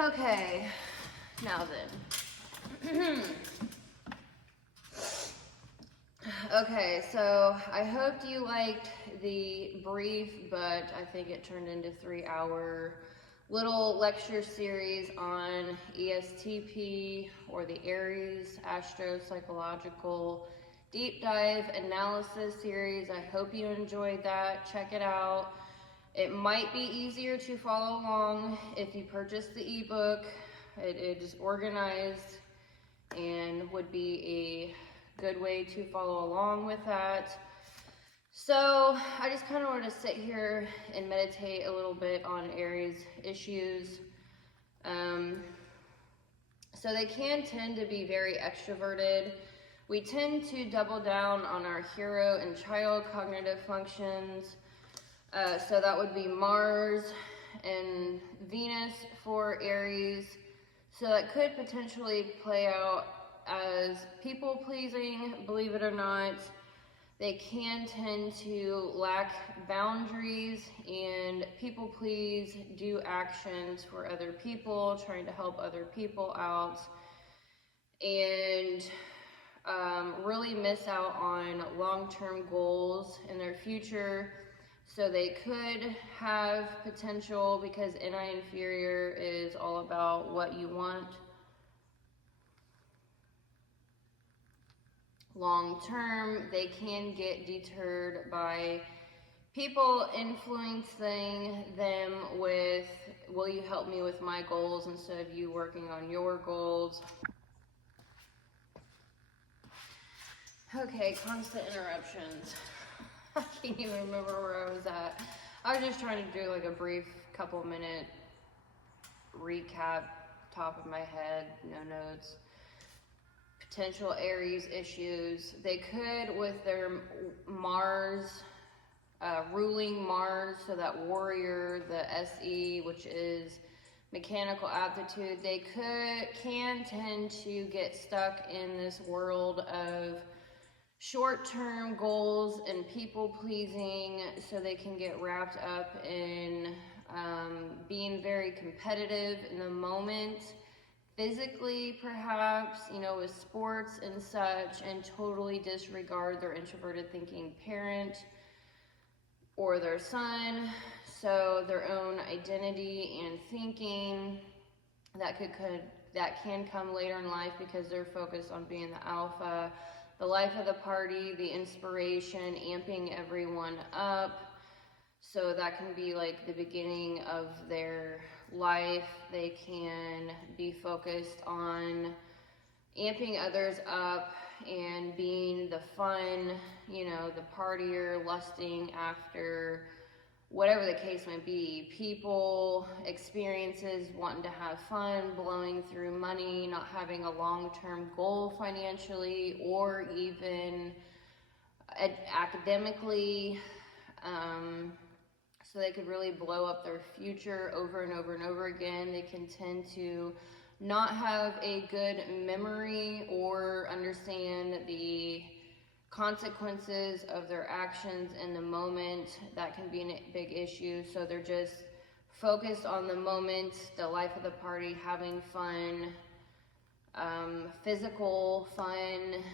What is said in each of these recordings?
Okay, now then. Okay, so I hoped you liked the brief, but I think it turned into 3-hour little lecture series on Estp, or the Aries Astro-Psychological deep dive analysis series. I hope you enjoyed that. Check it out. It might be easier to follow along if you purchase the ebook. It is organized and would be a good way to follow along with that. So I just kind of wanted to sit here and meditate a little bit on Aries issues. So they can tend to be very extroverted. We tend to double down on our hero and child cognitive functions. So that would be Mars and Venus for Aries. So that could potentially play out as people-pleasing, believe it or not. They can tend to lack boundaries and people-please, do actions for other people, trying to help other people out, and really miss out on long-term goals in their future. So they could have potential, because NI inferior is all about what you want long term. They can get deterred by people influencing them with, will you help me with my goals, instead of you working on your goals. Okay, constant interruptions. I can't even remember where I was at. I was just trying to do like a brief couple-minute recap, top of my head, no notes. Potential Aries issues. They could, with their Mars, ruling Mars, so that warrior, the SE, which is mechanical aptitude, they can tend to get stuck in this world of short-term goals and people-pleasing, so they can get wrapped up in being very competitive in the moment, physically perhaps, with sports and such, and totally disregard their introverted thinking parent or their son. So their own identity and thinking, that can come later in life, because they're focused on being the alpha, the life of the party, the inspiration, amping everyone up. So that can be like the beginning of their life. They can be focused on amping others up and being the fun, the partier, lusting after whatever the case may be, people, experiences, wanting to have fun, blowing through money, not having a long-term goal financially or even academically. So they could really blow up their future over and over and over again. They can tend to not have a good memory or understand the consequences of their actions in the moment. That can be a big issue. So they're just focused on the moment, the life of the party, having fun, physical fun,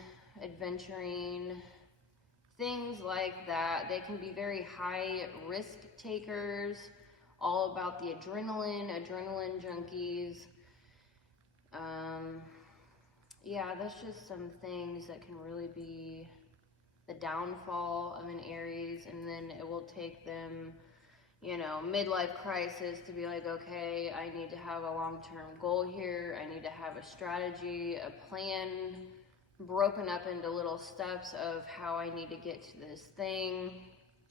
adventuring, things like that. They can be very high risk takers, all about the adrenaline junkies. Yeah, that's just some things that can really be the downfall of an Aries, and then it will take them, midlife crisis to be like, okay, I need to have a long-term goal here. I need to have a strategy, a plan, broken up into little steps of how I need to get to this thing.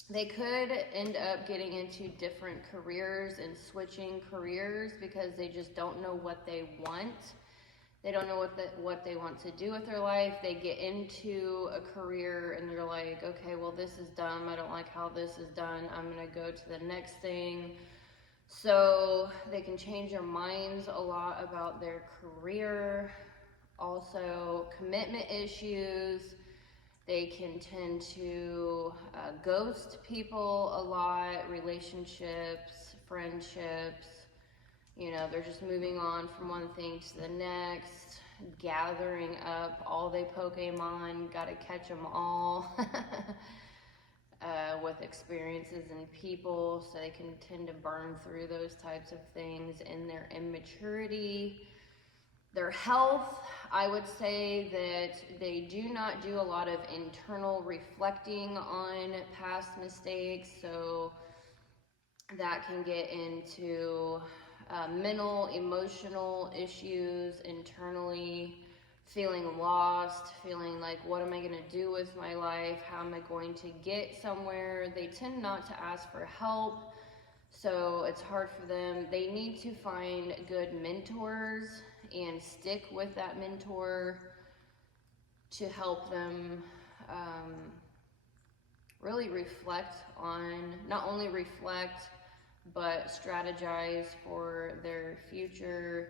They could end up getting into different careers and switching careers because they just don't know what they want. They don't know what they want to do with their life. They get into a career and they're like, okay, well, this is dumb. I don't like how this is done. I'm going to go to the next thing. So they can change their minds a lot about their career. Also, commitment issues. They can tend to ghost people a lot, relationships, friendships, You know, they're just moving on from one thing to the next, gathering up all they Pokemon, gotta catch them all. With experiences and people, so they can tend to burn through those types of things in their immaturity. Their health, I would say that they do not do a lot of internal reflecting on past mistakes, so that can get into mental, emotional issues internally, feeling lost, feeling like, what am I going to do with my life? How am I going to get somewhere? They tend not to ask for help, so it's hard for them. They need to find good mentors and stick with that mentor to help them really reflect on, not only reflect, but strategize for their future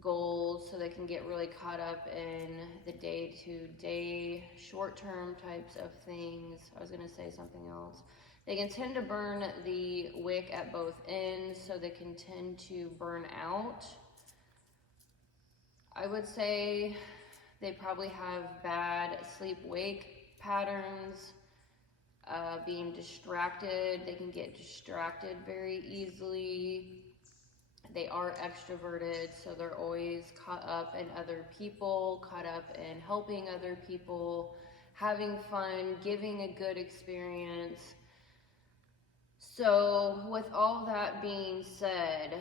goals, so they can get really caught up in the day-to-day, short-term types of things. I was going to say something else. They can tend to burn the wick at both ends, so they can tend to burn out. I would say they probably have bad sleep-wake patterns, being distracted. They can get distracted very easily. They are extroverted, so they're always caught up in other people, caught up in helping other people, having fun, giving a good experience. So with all that being said,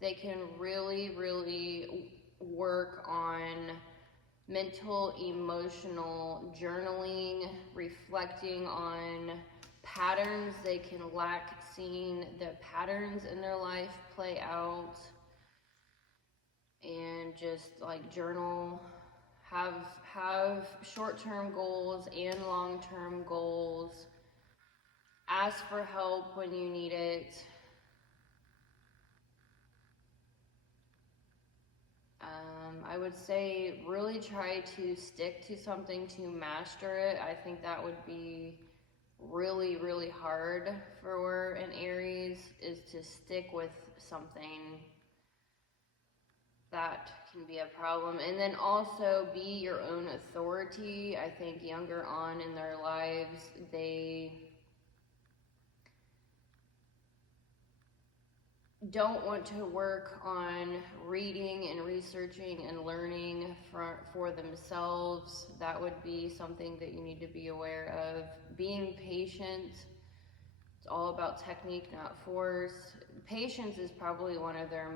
they can really, really work on mental, emotional journaling, reflecting on patterns. They can lack seeing the patterns in their life play out, and just like journal, have short-term goals and long-term goals. Ask for help when you need it. I would say really try to stick to something to master it. I think that would be really, really hard for an Aries, is to stick with something. That can be a problem. And then also be your own authority. I think younger on in their lives, they don't want to work on reading and researching and learning for themselves. That would be something that you need to be aware of. Being patient. It's all about technique, not force. Patience is probably one of their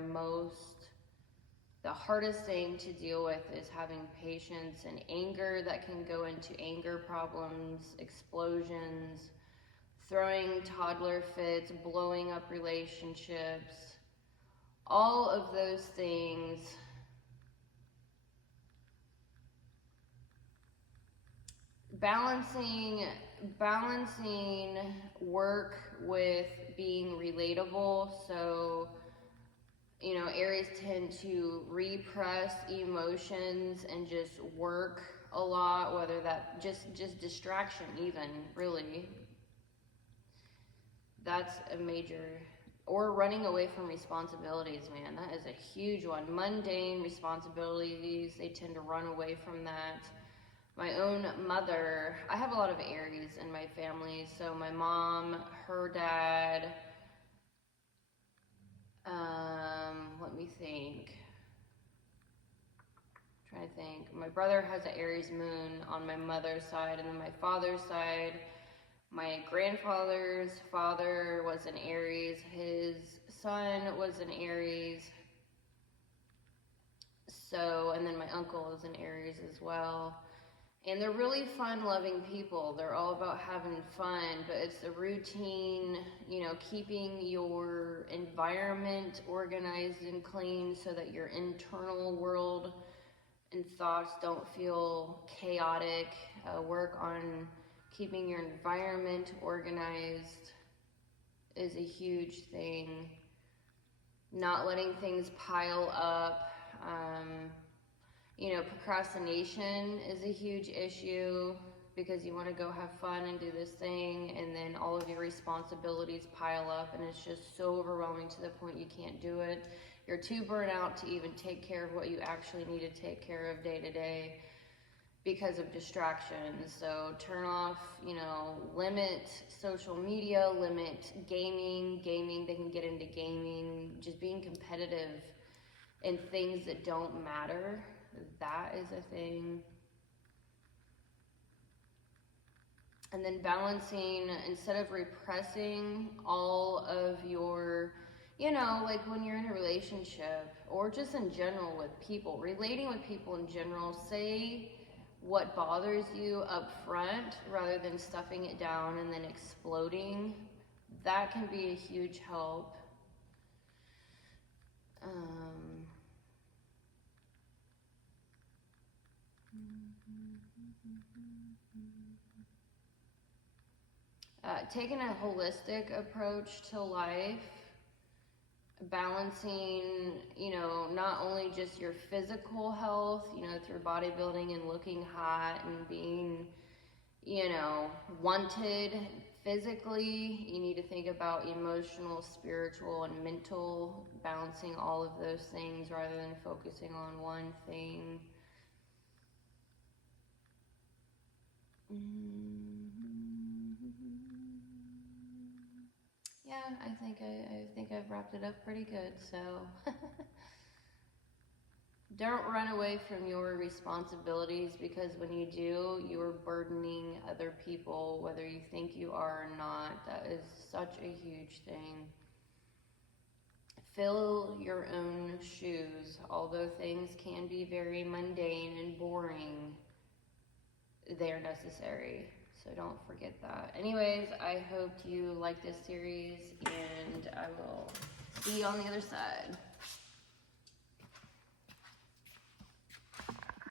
the hardest thing to deal with, is having patience. And anger, that can go into anger problems, explosions, throwing toddler fits, blowing up relationships, all of those things. Balancing work with being relatable. So, you know, Aries tend to repress emotions and just work a lot, whether that just distraction even, really. That's a major, or running away from responsibilities, man. That is a huge one. Mundane responsibilities, they tend to run away from that. My own mother, I have a lot of Aries in my family. So my mom, her dad, let me think. I'm trying to think. My brother has an Aries moon on my mother's side, and then my father's side, my grandfather's father was an Aries. His son was an Aries. So, and then my uncle is an Aries as well. And they're really fun-loving people. They're all about having fun, but it's the routine, you know, keeping your environment organized and clean so that your internal world and thoughts don't feel chaotic. Work on keeping your environment organized is a huge thing. Not letting things pile up. You know, procrastination is a huge issue because you want to go have fun and do this thing, and then all of your responsibilities pile up and it's just so overwhelming to the point you can't do it. You're too burnt out to even take care of what you actually need to take care of day to day because of distractions. So turn off, you know, limit social media, limit gaming. They can get into gaming, just being competitive in things that don't matter. That is a thing. And then balancing, instead of repressing all of your, you know, like when you're in a relationship or just in general with people, relating with people in general, say what bothers you up front rather than stuffing it down and then exploding. That can be a huge help. Taking a holistic approach to life, balancing, you know, not only just your physical health, you know, through bodybuilding and looking hot and being, you know, wanted physically. You need to think about emotional, spiritual, and mental, balancing all of those things rather than focusing on one thing. Yeah, I think I've wrapped it up pretty good, so don't run away from your responsibilities, because when you do, you're burdening other people, whether you think you are or not. That is such a huge thing. Fill your own shoes. Although things can be very mundane and boring, they're necessary. So don't forget that. Anyways, I hope you like this series, and I will see you on the other side.